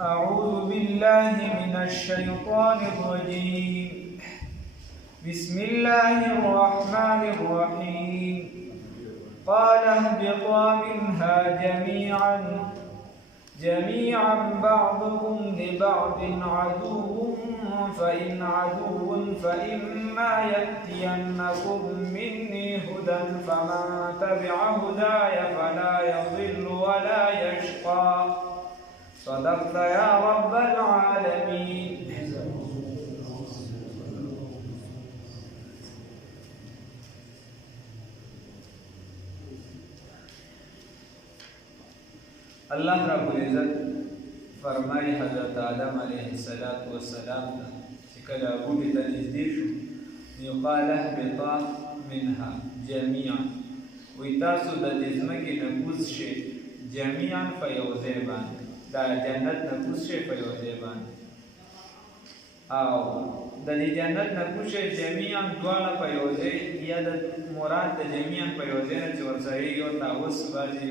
أعوذ بالله من الشيطان الرجيم. بسم الله الرحمن الرحيم. قال اهبطا منها جميعا بعضكم لبعض عدو فإما يأتينكم مني هدى فمن تبع هداي فلا يضل ولا يشقى. صدقت يا رب العالمين. اللہ رب العزت فرمائی حضرت آدم علیہ السلام چکل ابوی تنزدی شو قال اهبطا منها جميعا وی تاسو د دزمکی نکوز شی جميعا فیوزیبان دا جنت نکوز شی فیوزیبان او د جنت نکوز شی جميعا دوالا فیوزی یا د مراد د جميعا فیوزی نه چورسایی یو تاوس بازی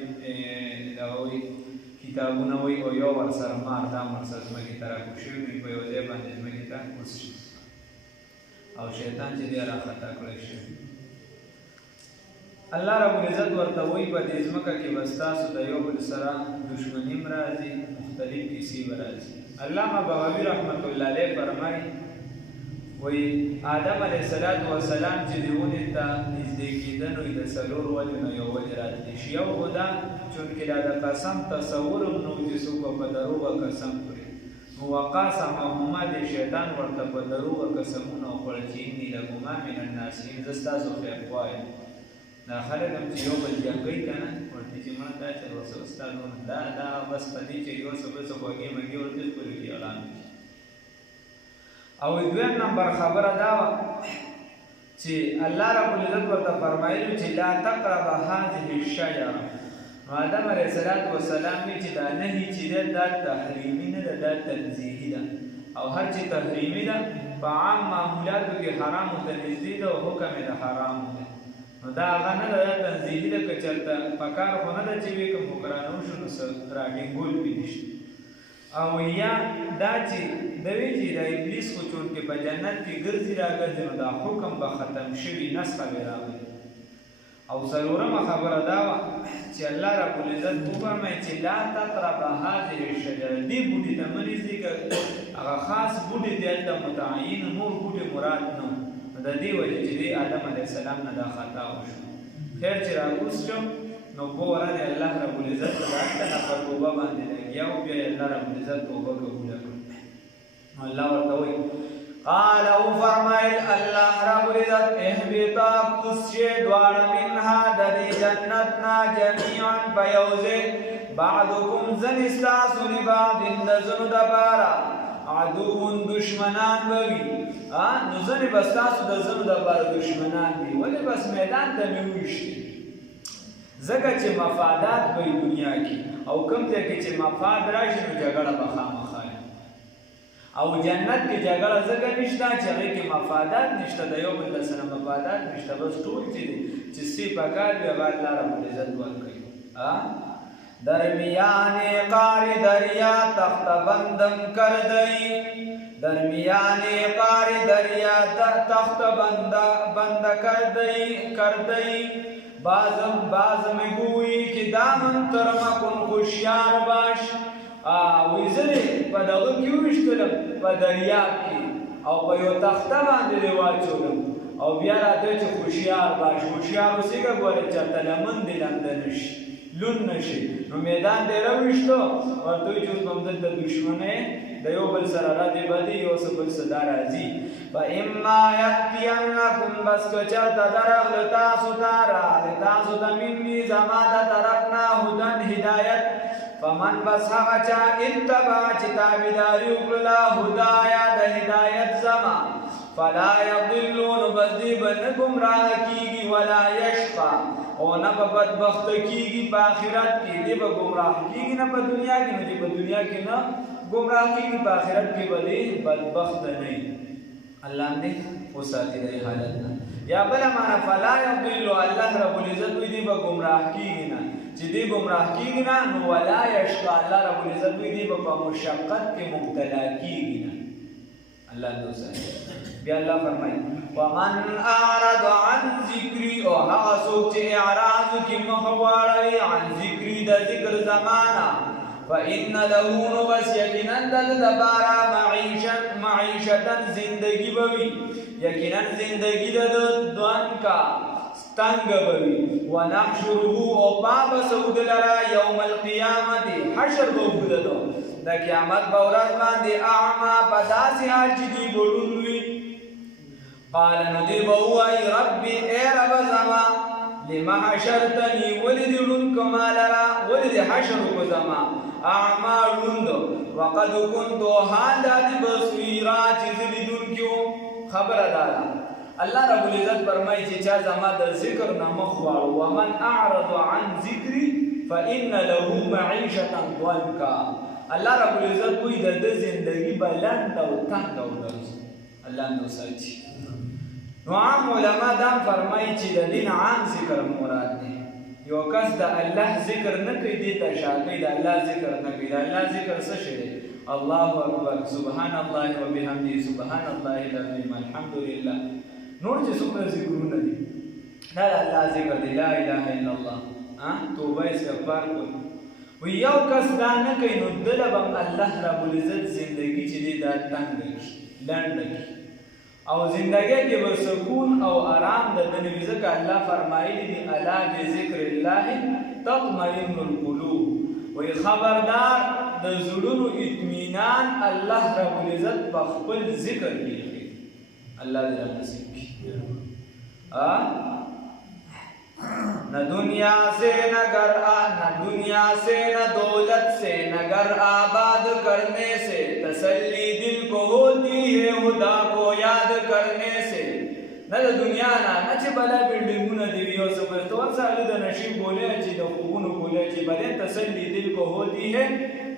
داوی کتابونه وی او یو ورسره مار دا مرسر زمکی ترا کوشوی وی په یو ځای باندې زمکی ته کوز شي او شیطان چې دی را خطا کړی شي. الله رب العزت ورته وی په دې ځمکه کې بس تاسو د یو بل سره دشمني راځي، مختلف کیسې راځي. علامه بغوی رحمت الله علیه فرمایي وی آدم علیه السلام چې دیونه ته نږدې کېدنو د څلور وجو نه یو وجه راځي شي. یو خدا چونکې دا د قسم تصور نو چې څوک په دروغه قسم کړي نو وقاسمهما د شیطان ورته په دروغه قسمونه وکړل چې اني لکما من الناصحین زه ستاسو خیر خوایم. دا خلک هم چې یو بل جنګوي که نه ورته چې مړه دا چې ورسره استاد دا بس په دې چې یو څه بل څه خوږې مږې ورته ښکلې کړي اعلان کړي. او دویم نمبر خبره دا وه چې الله رب العزت ورته فرمایلي چې لا تقرب هذه الشجره. نو آدم علیه السلام وی چې دا نهي چې ده دا تحریمي نه ده، دا تنزیهي ده. او هر چې تحریمي ده په عام معمولاتو کې حرامو ته نږدې ده او حکم یې د حرامو ده. نو دا هغه نه ده، دا تنزیهي ده. که چېرته پکار خو نه ده چې وی که مقرانه وشو نو څه راټینګول پې نشته. او یا دا چې د وی چې د ابلیس خو چونکې په جنت کې ګرځي راګرځي نو دا حکم به ختم شوي، نسخه به راغلي. او څلورمه خبره دا وه چې الله رب العزت وفرمایي چې لا تقرب هذه الشجره. دې بوټي ته مه نږدې که هغه خاص بوټي دی هلته متعین، نور بوټي مراد نه و. نو د دې وجې چې دی آدم علیه السلام نه دا خطا وشو. خیر چې راکوز شو نو پوره دی الله رب العزت د هلته نه په توبه باندې لګیا او بیا یې الله رب العزت توبه قبوله کړه. نو الله ورته وایي قال او فرمایل الله رب العزت اهبطا کوز شئ دواړه منها د دې جنت نه جميعا په یو ځای بعضکم ځنې ستاسو لبعض د ځنو دپاره عدو دشمنان به وي. نو ځنې به ستاسو د ځنو دپاره دشمنان دي. ولې بس میدان ته مې وویشتې ځکه چې مفادات به وي دنیا کې او کوم ځای کې چې مفاد راشي نو جګړه به خامخا وي. او جنت کې جګړه ځکه نشته چې هغې کې مفادات نشته، د یو بل سره مفادات نشته. بس ټول چې دی چې سی پکار وي هغه الله رب العزت ورکوي. درمیان قار دریا تخت بندم کردئی، درمیان قار دریا تخت بند کردئی. بازم گویی که دامن ترمکن خوشیار باش. وی زنې په دغه کې وویشتلم په دریاب کې او په یو تخته باندې دې واچولم او بیا راته چې خوشیار باش. خوشیار اوسېږه ګوره چېرته لمن دې لمده نه شي، لون نه شي. نو میدان دې راوویشتو ورته وایي چې اوس به هم دلته دښمنۍ د یو بل سره ردې بدې یو څه بل څه دا راځي. فاما یأتینکم بس که چېرته درغله تاسو ته مني زما د طرف نه هدن هدایت فمن بس هغه چا اتبع چې تابعداري وکړله هدایا د هدایت زما فلا یضلون بس دی به نه ګمراه کېږي ولا یشقا او نه به بدبخته کېږي په آخرت کې. دی به ګمراه کېږي نه په دنیا کې، نو چې په دنیا کې نه ګمراه کېږي په آخرت کې به دی بدبخته نه وي. الله دې وساتي د حالت نه. یا بله معنا فلا یضل الله رب العزت وی دی به ګمراه کېږي نه چې دی گمراه کیږي نه نو ولا یشقى الله رب العزت وی دی په مشقت کې مبتلا کیږي نه الله دوسه بیا الله فرمایي ومن اعرض عن ذکری او هغه څوک چې اعراض کوي مخواړي عن ذکری د ذکر زمانہ فإن له نبس یقینا دبارا معیشتا زندگی بوی یقینا زندگی دوان کا ستنگ بوی ونحشره او پاب سود لرا یوم القیامت حشر بوددو دا قیامت بورد باندې اعما پداسی حال چی دی بڑونوی قال ندی بوائی ربی اے رب زما لما حشرتنی ولد لنکما لرا ولد حشر زما اعمالون وقد كنت هذا بصيرا جذبدون کیو خبر دارا الله رب العزت فرمایي چې چا زما د ذکر نه مخ واړو ومن اعرض عن ذکری فان له معيشه ضنكا الله رب العزت کوئی د زندگی بلند او تنگ او درس الله نو ساتي نو عام علما دا فرمایي چې د دین عام ذکر مراد دی یو کس د الله ذکر نه کوي دی ته شاګی د الله ذکر نه کوي د الله ذکر څه شی دی الله اکبر سبحان الله وبحمده سبحان الله العظیم الحمدلله نور چې څومره ذکرونه دي دا الله ذکر دی لا اله الا الله توبه استغفار کوي و یو کس دا نه کوي نو دله به الله رب العزت زندگی چې دی دا تنګ لنډ او زندگی کې به سکون او آرام د دنیا ځکه الله فرمایلی دی الا بذکر الله تطمئن القلوب وی خبردار د زړونو اطمینان الله رب العزت په خپل ذکر کې الله دې نصیب کړي نہ دنیا سے نہ دولت سے نہ گھر آباد کرنے سے تسلی دل کو ہوتی ہے خدا کو یاد کرنے سے نہ دنیا نہ چې بلا بلډینګونه دی یو څه په تو سره د نشي بوله چې د خوبونو بوله چې بلې تسلی دل کو ہوتی ہے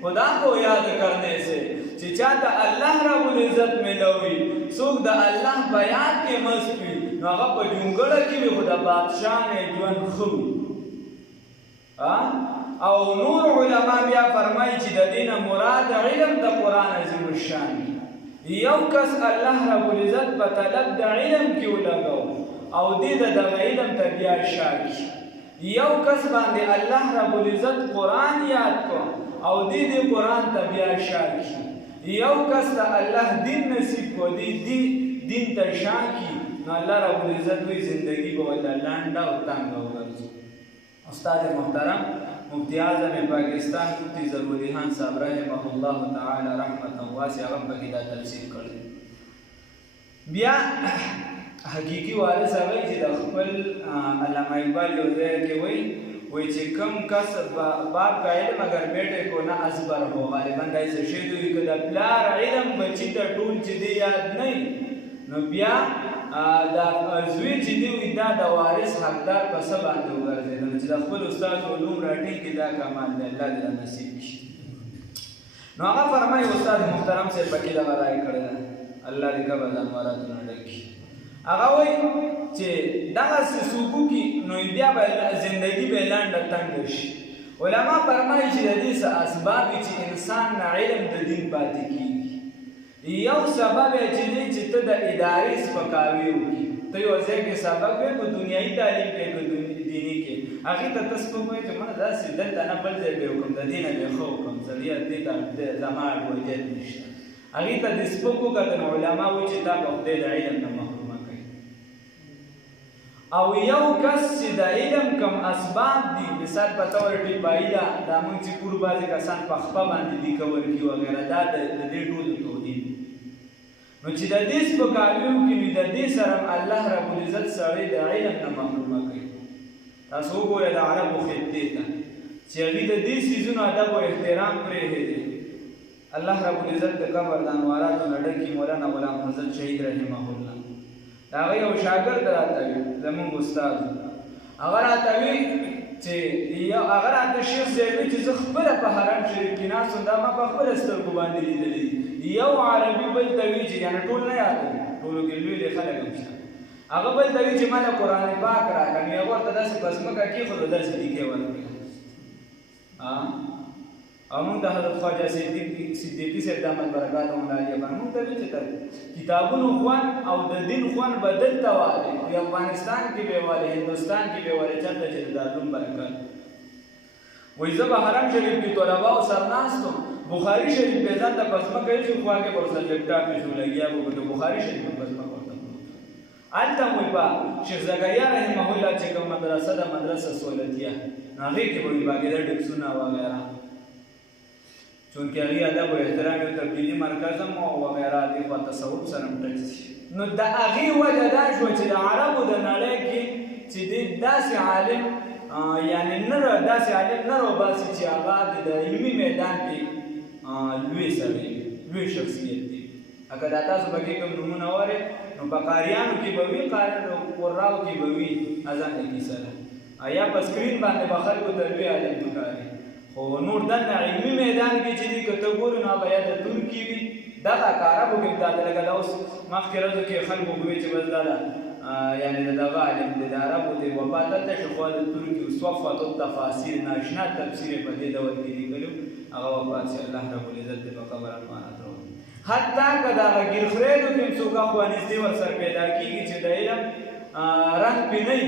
خدا کو یاد کرنے سے چې چاته الله رب العزت ملوي څوک د الله بیان کې مسوي نو هغه په جونګړه کې به خدا بادشاہ نه ژوند خو او نور علما بیا فرمایي چې د دینه مراد علم د قران عظیم الشان یو کس الله رب العزت په طلب د علم کې ولګاو او دې د علم ته بیا شاکی یو کس باندې الله رب العزت قران یاد کو او دې قران ته بیا شاکی یو کس ته الله دین نصیب کو دین ته شاکی نو الله رب العزت وی زندگی به ول لاندې او تنگ وګرځي استاد محترم مفتی اعظم پاکستان مفتی ضروری خان صاحب رحمه الله تعالی رحمتا واسعه رب کی دا تفسیر کړی بیا حقیقی وارث هغه چې د خپل علامه اقبال یو ځای کې وای چې کم کس باپ کا علم اگر بیٹے کو نہ ازبر ہو غالبا دایسه شی دوی کده پلار علم بچی ته ټول چې دی یاد نه نو بیا دا زوی چې دی دا د وارث حقدار په سبا باندې وګرځیدل چې د خپل استاد علوم راټینګ کې دا کمال دی الله دې نصیب کړي نو هغه فرمایي استاد محترم سے پکې دا راي کړل الله دې قبل امراتونه ډکي هغه وایي چې دغه سوبو کې نو بیا به زندگی به لاندې تنګ شي علما فرمایي چې د دې اسباب چې انسان نه علم د دین پاتې کیږي یو سبب چې ته د ادارې سپکاوي وکړي ته یو ځای کې سبق وې په دنیایي تعلیم کې په دیني کې هغې ته ته سپکوې چې ما داسې دلته نه بل ځای به وکړم د دې نه به ښه وکړم ضرورت دې ته زما اړوجیت نشته هغې ته د سپک وکړه نو علما وایي چې دا به خدای د علم نه محرومه کوي او یو کس چې د علم کم اسباب دي مثال په طور ټیپایي ده دا موږ چې کور بعضې کسان په خپه باندې دي کور کي وغیره دا د دې ټولو توهین نو چې د دې سپکاویو کې نو د دې سره الله رب العزت سړی د علم نه محرومه کوي تاسو وګورئ د عربو خطې ته چې هغوی د دې څیزونو ادب او احترام پرېښی الله رب العزت د قبر د انواراتو نه ډکي مولانا غلام حسن شهید رحمه الله د هغه یو شاګرد راته وي زموږ استاد هغه راته وي چې هغه راته شیخ صاحب وي چې زه خپله په حرم شریف کې ناست وم دا ما په خپله سترګو باندې لیدلی یو عربي بل ته وي چې یعنې ټول نه یادوي ټولو کې لوی لوی خلک هم شته هغه بل ته وي چې ما له قرآن پاک راکړه نو هغه ورته داسې په ځمکه کېښودو داسې لیکې ورکړه او موږ د حضرت خواجه صدیقي صاحب دامت برکات الله علیه باندې موږ ته وی چې کتابونو خوان او د دین خوان بدل ته واله په افغانستان کې به واله هندستان کې به واله چاته چې د دارالعلوم برکات وای زه به حرم شریف کې طلبه او سرناستو بخاری شریف په ځان د پسمه کوي چې خوا کې ورسره لیپټاپ کې لګیا وو د بخاری شریف په پسمه ورته الته مو با شیخ زکریا رحمه الله چې کوم مدرسه د مدرسه سہولتیه هغه کې وې باګه د ډکسونه وغیرہ چونکه هغه ادب او احترام او تبدیلی مرکز مو وغیرہ د تصوف سره مټچ نو د هغه وجه دا شو چې د عربو د نړۍ کې چې د داسې عالم یعنی نره داسې عالم نره باسي چې هغه د علمي میدان کې لوی سړی لوی شخصیت دی اګه دا تاسو به کوم نمونه وره نو په قاریانو کې به وی قاری او قراو کې به وی اذان کې سره آیا په سکرین باندې به خلکو ته لوی عالم وکړي خو نور د علمي میدان کې چې دی کته ګورو نو بیا د ترکی وی دا عربو کې دا لګا دا اوس مخکې راځي کې خلکو وی چې بس دا یعنی د عالم د عربو د وفات د شخوال ترکی او صفات التفاسیر ناشنا تفسیر په دې ډول کې لیکلو هغه وفات چې الله رب العزت په قبر امانت ورو حتی کدا غیر خریدو کې څوک خو انځي ور سر پیدا کیږي چې د علم رنگ پینې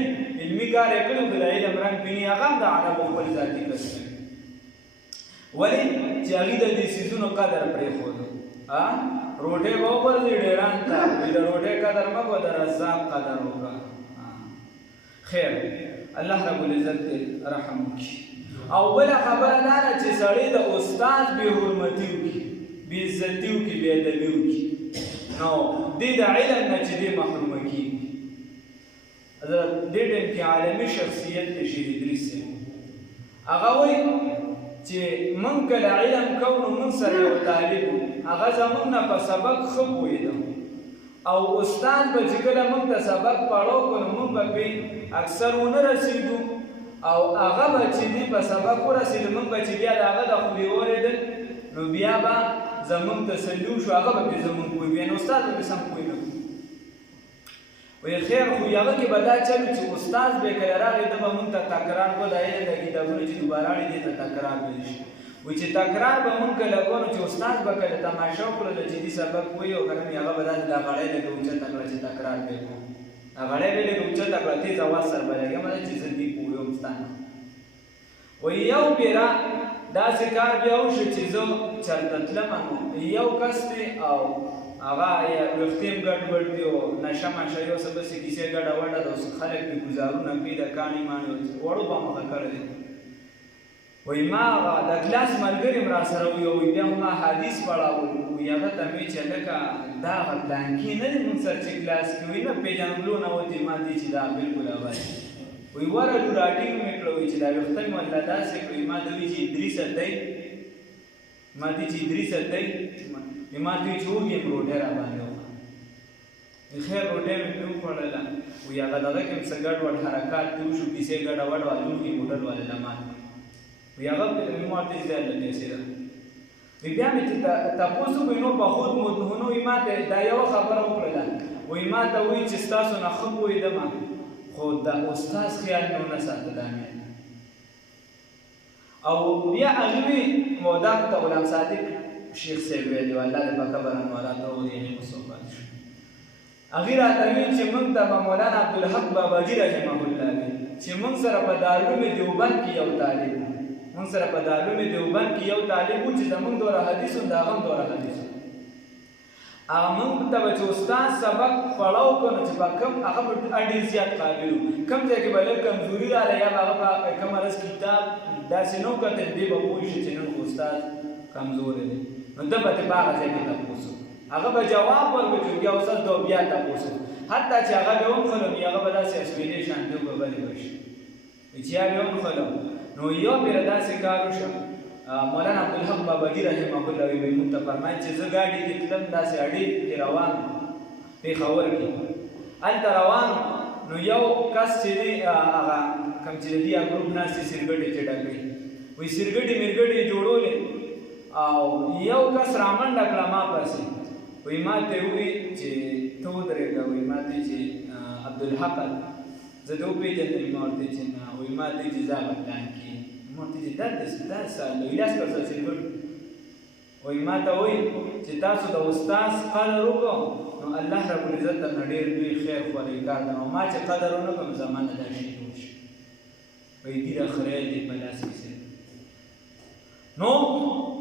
علمي کار کړو د علم رنگ پینې هغه د عربو خپل ذاتی کړی ولی چې هغه د دې سيزونو قدر پرې خو روټه به ورځي ډیران ته د روټه قدر مګو د رزاق قدر وکړه خیر الله رب العزت رحم وکړي او بل خبره دا چې سړی د استاد به حرمتي وکړي به عزتي وکړي به ادب وکړي نو دې د علم نه چې دې محروم کیږي حضرت دې ټیم کې عالمي شخصیت شهید ادریس هغه وایي چې مونږ کله علم کوو مونږ سره یو طالب هغه زمونږ نه په سبق ښه پوهېده او استاد به چې کله مونږ ته سبق پاړو کړو مونږ به پرې اکثر ونه رسېدو او هغه به چې دی په سبق ورسېدو مونږ به چې بیا د هغه د خولې اورېدل نو بیا به زمونږ تسلي وشو هغه به پرې زمونږ پوه وي نو استاد به سم پوه نه وی خیر خو هغه کې به دا چلو چې استاد به کله راغی ده به مونږ ته تکرار کو د علم د کتابونو چې دوباره اړې دې ته تکرار ویل شي وی چې تکرار به مونږ کله کوو چې استاد به کله تماشا وکړله چې دې سبق وایي او که نه هغه به داسې دا غړی لږه اوچته کړه چې تکرار به یې کوو غړی به لږه اوچته کړه تیز اواز سره به لګېږم چې زه دې پوهېږم ستا نه وی یو پیره داسې کار بیا وشو چې زه چرته تلم نو یو کس دی او هغه وختیم ګډوډ دی او نشه مشه یو څه بسې کیسې ګډه وډه ده اوس خلک پرې ګزارونه کوي د کاڼي ماڼي وړو به مخه کړی وایي ما هغه د کلاس ملګري م راسره وي او بیا ما حدیث پړاوه وي هغه ته مې چې لکه دا هغه پلانکي نه دی مونږ سره چې کلاس کې وي نه پېژندلو نه وتې ما دې چې دا بلکل هغه دی وایي وره راټینګ مې کړه وایي چې دا ویښته مې والله داسې کړي ما ته وایي چې ادریسه دی ما دې چې ادریسه دی ما دوی چې وږیم روټۍ را باندې وخوړه خیر روټۍ مې پرې وخوړله وایي هغه دغه کې څه ګډوډ حرکات دې وشو کیسې ګډه وډه لوښي موټر والے له مات وایي هغه مې ما ورته ځای له پیسې ده وایي بیا مې چې تپوس وکړئ نو په خود مدهونو وایي ما ته دا یوه خبره وکړله وایي ما ته وایي چې ستاسو نه ښه پوهېدم خو د استاد خیال مې ونه ساته دا مې او بیا هغې وي مودام ته غلام صادق شیخ صاحب ویلي و الله دې په قبر انوارات راولي هغې مصوفات شو هغې راته ویل چې موږ ته به مولانا عبدالحق باباجي رحمه الله وي چې موږ سره په دارالعلوم دیوبند کې یو طالب موږ سره په دارالعلوم دیوبند کې یو طالب و چې زموږ دوره حدیث و د هغه هم دوره حدیث و هغه موږ ته به چې استاد سبق پړاو کړو نو چې په کوم هغه به ډېر زیات قابل و کوم ځای کې به لږ کمزوري راغله یا به هغه په کوم عرض کتاب داسې نه وکتل دی به پوه شي چې نن خو استاد کمزوری دی نو ده به په هغه ځای کې تپوس هغه به جواب ورکړي چې بیا استاد ته بیا تپوس حتی چې هغه به ومخلو نو هغه به داسې اسپېدې شانتې به بلې به شي چې هغه ومخلو نو یو پېره داسې کار وشو مولانا عبدالحق باباجي رحمه الله وایي موږ ته فرمایي چې زه ګاډي کې تلم داسې اډې کې روان پېښور کې هلته روان نو یو کس چې دی هغه کوم چې د دې ګروپ ناست دي سرګټې چې ډکوي وایي سرګټې مرګټې جوړولې او یو کس رامنډه کړه ما پسې وایي ما ته ووایي چې ته ودرېږه وایي ما ته چې عبدالحق زه دې وپېژندم ما ورته چې نه وایي ما ته چې زه هغه پلان کې مونږ ته دا سال ویلاس کړه چې وای ما ته وای چې تاسو د استاد قدر وکړو نو الله رب العزت ته ډېر لوی خیر خوري کار ده ما چې قدر ونه کوم زمانه دا شي وشي وای ګیره خره دې په لاس کې نو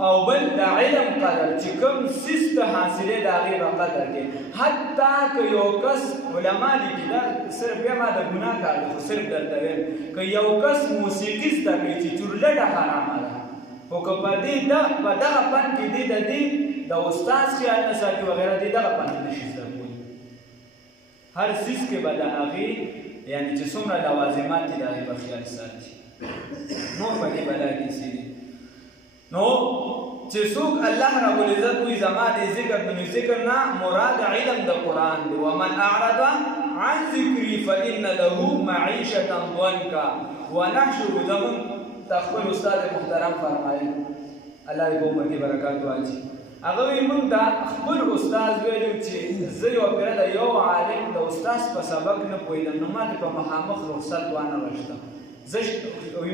او بل د علم قدر چې کوم سیست حاصله د هغې به قدر کې حتی که یو کس علما لیکي دا صرف بیا ما د ګناه کار دی خو صرف درته وایم که یو کس موسیقي زده کړي چې چورلټه حرامه ده خو که په دغه فن کې دی د دې د استاد خیال نه ساتي وغیره دی دغه فن کې نشي زده کولی هر څیز کې به د هغې یعنې چې څومره لوازمات دي د هغې به خیال ساتي نور په دې بلا کې څه دي نو چې څوک الله رب العزت وایي زما د ذکر نو ذکر نه مراد علم د قرآن دی ومن اعرض عن ذکري فإن له معیشة ضنکا ونحشر زمون خپل استاد محترم فرمایي الله دې په عمر کې برکات واچي هغه وایي موږ ته خپل استاد ویلي چې زه یو پېره د یو عالم د استاد په سبق نه پوهېدم نو ما دې په مخامخ رخصت وانه غوښته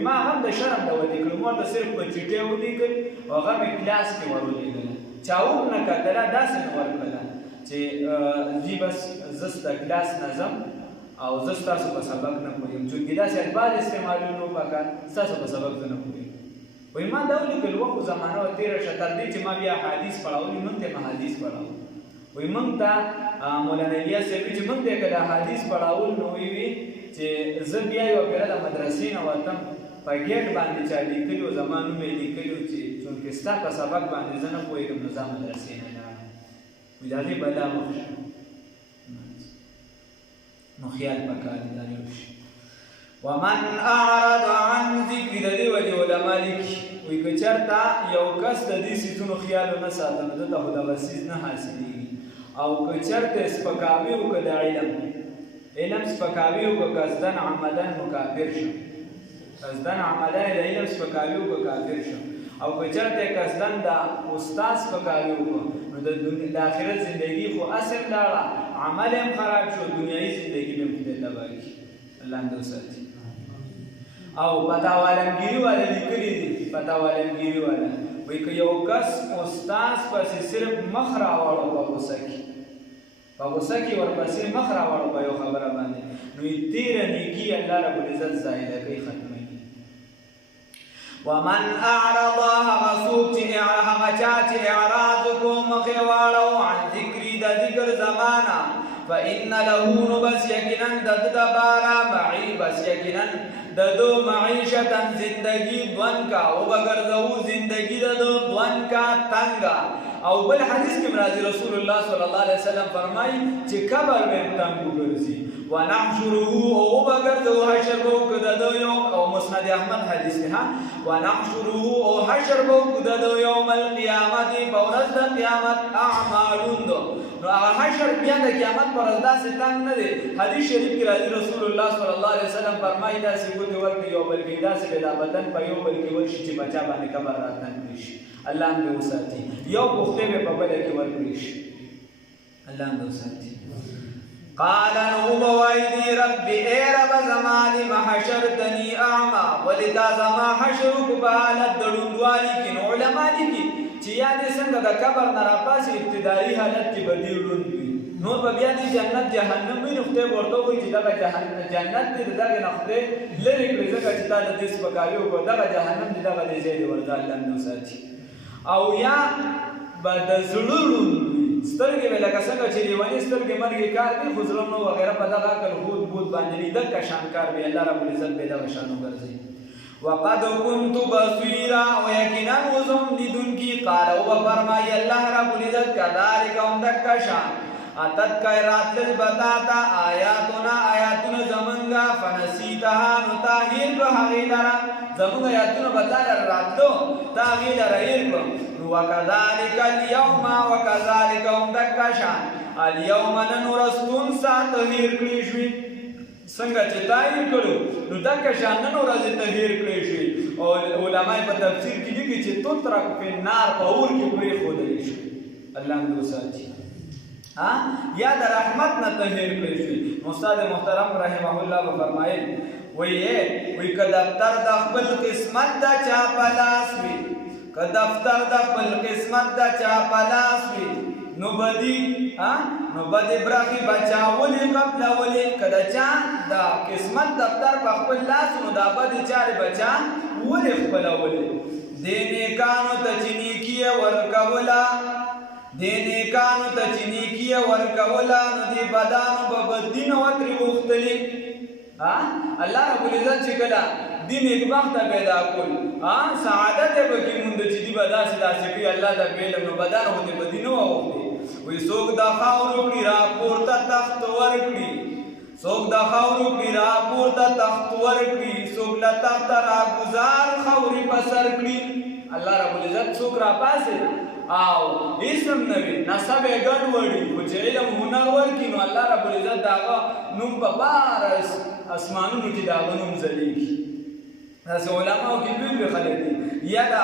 ما هم د شرم د ولیکلو ما ته صرف په چټۍ ولیکل او هغه مې کلاس کې ور ولیکله چا هم نه کتله داسې مې ورکړله چې زی بس زه ستا کلاس نه ځم او زه ستاسو په سبق نه پوهېږم چونکې داسې الفاظ استعمالونه پکار ستاسو په سبق زه نه پوهېږم وایي ما دا ولیکل وخت زمانه تېره شه تر دې چې ما بیا حدیث پړاولي موږ ته هم حدیث پړاو وایي موږ ته مولانا الیاس صاحب چې موږ ته که دا حدیث پړاول نو وی چې زه بیا یوه پېره د مدرسې نه وتم په ګیټ باندې چا لیکلي و زما نوم یې لیکلي و چې چونکې ستا په سبق باندې زه نه پوهېږم نو زه مدرسې نه لاړم وایي د هغې بلا مخ شو نو خیال پکار دی دا یو شي ومن اعرض عن ذکر د دې وجې علما لیکي وایي که چېرته یو کس د دې څیزونو خیال ونه ساته نو ده ته خو دغه څیز نه حاصلېږي او که چېرته سپکاوي وکړه د علم سپکاوي وکړه قصدن عمدن نو کافر شو قصدن عمدن د علم سپکاوي وکړه کافر شو او که چېرته قصدن د استاد سپکاوي وکړه نو د آخرت زندگی خو اصل لاړه عمل هم خراب شو دنیایي زندگی به هم خدای تباه کړي الله دې وساتي او فتاوا عالمگیري والا لیکلي دي فتاوا عالمگیري والا وایي که یو کس استاد پسې صرف مخ راوړو په غوسه کې په غوسه کې ورپسې مخ راوړو په یو خبره باندې نو یې تېره نیکي الله رب العزت زایده کوي ختموي ومن اعرض هغه څوک چې هغه چا چې اعراض وکړو مخې واړو عن ذکري د ذکر زمانه فإن له نو بس یقینا د ده دپاره بس یقینا د ده معیشتا زندگی ضنکا وبګرځوو زندگی د ده ضنکا تنګه او بل حدیث کې راځي رسول الله صلی الله علیه وسلم فرمایي چې قبر به تنګ وګرځي ونحشره او وبګرځوو حشر به وکړو د ده یوم او مسند احمد حدیث دی ونحشره او حشر به وکړو د ده یوم القیامت په ورځ د قیامت اعمالون نو هغه حشر بیا د قیامت پر ورځ داسې تنګ نه دی حدیث شریف کې راځي رسول الله صلی الله علیه وسلم فرمایي داسې ګوتې ورکړي یو بل کې داسې به دا بدن په یو بل کې ورشي چې بچا باندې قبر راتنګ کړي شي الله هم دې وساتي یو پوښتې به په بله کې ورکړي شي الله هم دې وساتي قال نو ووایي دی رب ای رب زما لم حشرتني اعمى ولې تا زما حشر وکړو په حالت د ړوندوالي کې نو علما لیکي چې یا دې څنګه د قبر نه راپاسې ابتدایي حالت کې به دې ړوند وي نور به بیا دې جنت جهنم وي نو خدای به ورته ووایي چې دغه جنت دې د دغې نه خدای لرې کړي ځکه چې تا د دې سپکاوي وکړو دغه جهنم دې دغه دې ځای دې ورته الله هم وساتي او یا به د زړه ړوند وي سترګې به لکه څنګه چې لیوني سترګې مرګې کار کوي خو زړه نو وغیره په دغه عقل هود بود باندې وي دغه شان کار وي الله رب العزت به دغه شان وګرځوي وقد كنت بصيرا ويقينا وزم لیدونکي قال وبفرمایي الله رب العزت كذلك هم دغه شان اتت کا راتل بتاتا آیاتنا زمنگا فنسیتها نو تاغیر کو حقی لرا زمنگا آیاتنا بتاتا راتلو تاغیر رئیر کو وکذالک اليوم وکذالک هم دکشان اليوم ننورستون سا تغیر کلیشوی څنګه چې تغیر کړو نو دکشان ننورزی تغیر کلیشوی او علماء په تفسیر کې لیکي چې تترک فی النار په اور کې پرې ښودلی شي الله دې وساتي یا د رحمت نه تهیر کړی شي استاد محترم رحمه الله فرمایي وی که دفتر د خپل قسمت د چا په لاس وي که دفتر د خپل قسمت د چا په لاس وي نو بدی برخې بچاولې قبلولې که د چا د قسمت دفتر په خپل لاس نو دا بدې چارې بچا ولې خپلولې دې نیکانو ته چې نیکي ورکوله نو دې بدانو به بدي نه وه ترې غوښتلې الله رب العزت چې کله دې نیکبخته پیدا کول سعادت یې پکې مونده چې دې به داسې کوي الله ته په علم نو بدانو به دې بدي نه وه غوښتې وی څوک د خاورو کړي راپورته تخت ورکړي څوک د خاورو کړي راپورته تخت ورکړي څوک له تخته راګزار خاورې په سر کړي الله رب العزت څوک راپاسې او اسم نه وي نسب یې ګډوډي خو چې علم هنر ورکړي نو الله رب العزت د هغه نوم په بار اسمانونو کې د هغه نوم ځلیږي داسې علماو کې لوی خلک دي یا د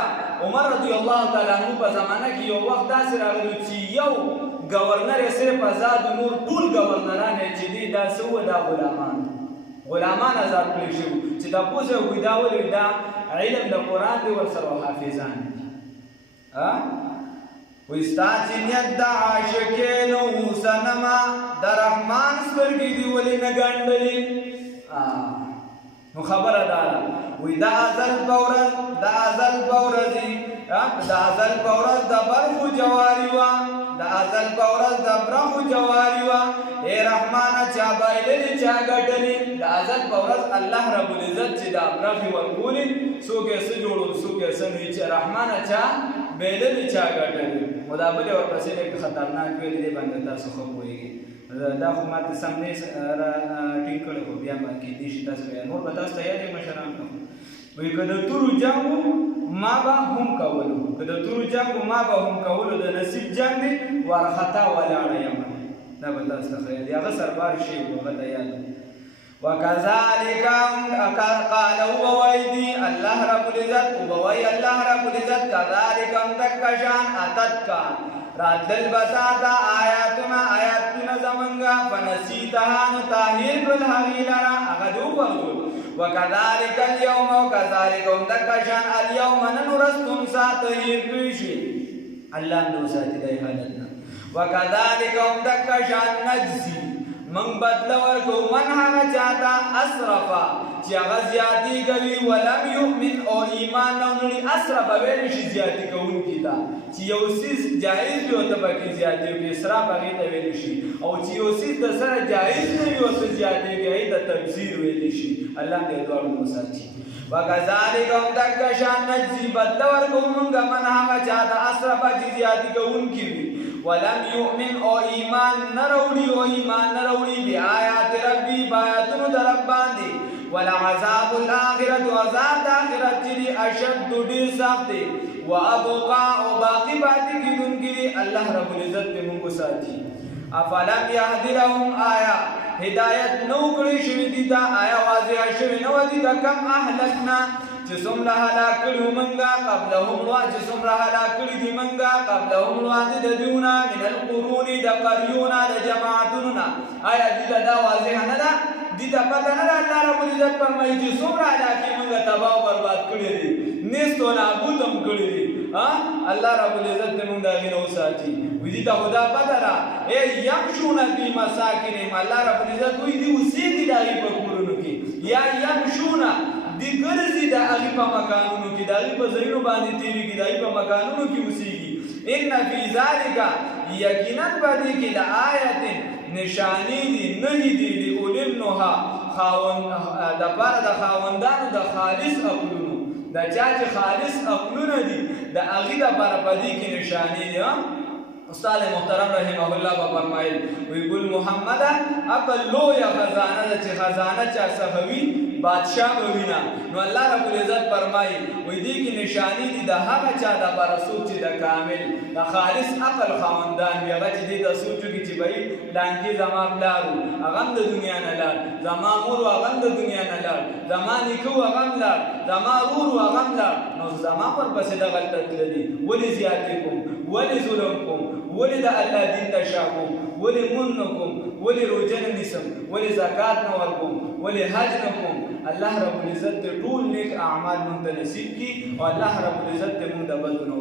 عمر رضی الله تعالی عنه په زمانه کې یو وخت داسې راغلی چې یو گورنر یې صرف آزاد نور ټول گورنران یې چې دي دا څه وو دا غلامان آزاد کړي شوي چې تپوس یې وکړي دا ولې دا علم د قرآن دی ورسره حافظان دي وی ستا چې نیت د عاشقینو صنمه د رحمان سترګې دي ولې نه ګنډلې نو خبره دا ده وی د ازل په ورځ د برخو جواري وه ای رحمانه چا بایللې چا ګټلې د ازل په ورځ الله رب العزت چې دا برخې ورکولې څوک یې څه جوړول څوک یې څه نوي چې رحمانه چا بایللې چا ګټلې نو دا بلې ورپسې ډېر خطرناک ویلې دې باندې تاسو ښه پوهېږئ دا خو ماته سم نه ټینګ کړی خو بیا به کېدای شي تاسو بیا نور به تاسو تیار یې مشران ته وایي که د تورو جنګ ما به هم کولو د نصیب جنګ دی وارخطا ولاړه یم دا به تاسو ته ښه یاد هغه سربار شي هغه ته یاد وکذلک قال وویدی الله رب العزت کذلک هم دکشان اتتکا راتل بتاتا آیاتنا زمنگا فنسیتها نتاہیر کل حقیلنا اغدو پرگو وکذالک اليوم وکذالک هم دکشان اليوم ننرستم ساتہیر کشی اللہ اندو ساتی دائی حالتنا وکذالک هم دکشان نجزی من بدل ورکو من هغه چاته اسرفا چې هغه زیاتی کوي ولم یؤمن او ایمان نه لري اسرف ویل شي زیاتی کوونکی دا چې یو څیز جایز وي او ته پکې زیاتی وي اسراف هغې ته ویل شي او چې یو څیز د سره جایز نه وي او څه زیاتی وي هغې ته تبذیر ویل شي الله دې دواړو وساتي وکذالک هم دغه شان نجزي بدل ورکو موږ من هغه چاته اسرف چې زیاتی کوونکی وي ولم یؤمن او ایمان نروڑی بی آیات ربی بایاتنو در رب باندی ولعذاب الاخرت وعذاب داخرت چلی اشد دیر ساختی و ابقا او باقی باتی کی دن کلی اللہ رب العزت پی منگو ساتی افلم یهدی لهم آیا ہدایت نو کری شوی دیتا آیا واضح شوی نو دیتا کم احلکنا جسم رہا کڑی منگا قبلهم جسم رہا کڑی دی منگا قبلهم الوادی دیونا من القرونی دا قریونا دا جماعتونا آیا دیتا دا واضح ندا دیتا پتا ندا اللہ رب العزت فرمائی جسم رہا کی منگا تباہ برباد کڑی دی نیستو نابودم کڑی دی اللہ رب العزت منگا غنو ساتی وی دیتا خدا پتا را اے یمشونا بی مساکنیم اللہ رب العزت وی دی اسی دی داغی پکورنو کی یا یمشونا دی ګرځي د هغې په مکانونو کې د هغې په ځایونو باندې تېرېږي د هغې په مکانونو کې اوسېږي ان فی ذلک یقینا په دې کې لآیت نشانې دي نهي دي لأولي النهی دپاره د خاوندانو د خالص عقلونو د چا چې خالص عقلونه دي د هغې دپاره په دې کې نشانې دي استاد محترم رحمه الله با فرمایل وی ګل محمد عقل لویه خزانه ده چې خزانه چا څخه وي بادشاہ بوینا نو الله رب العزت فرمایي وی دې کې نشانی دي د هغه چا د بار سوچ چې د کامل د خالص عقل خواندان وي هغه چې د سوچو کې چې وای لانګي زما بلارو هغه د دنیا نه لار زما مور هغه د دنیا نه لار زما نیکو هغه لار زما رور هغه لار نو زما پر پسې د غلطت لري ولې زیاتې کوم ولې ظلم کوم ولې د الله دین ته شا کوم ولې مون کوم ولې روژه نه نیسم، ولې زکات نه ورکوم، ولې حج نه کوم. الله رب العزت دې ټول نیک اعمال موږ ته نصیب کړي او الله رب العزت دې موږ د بدو نه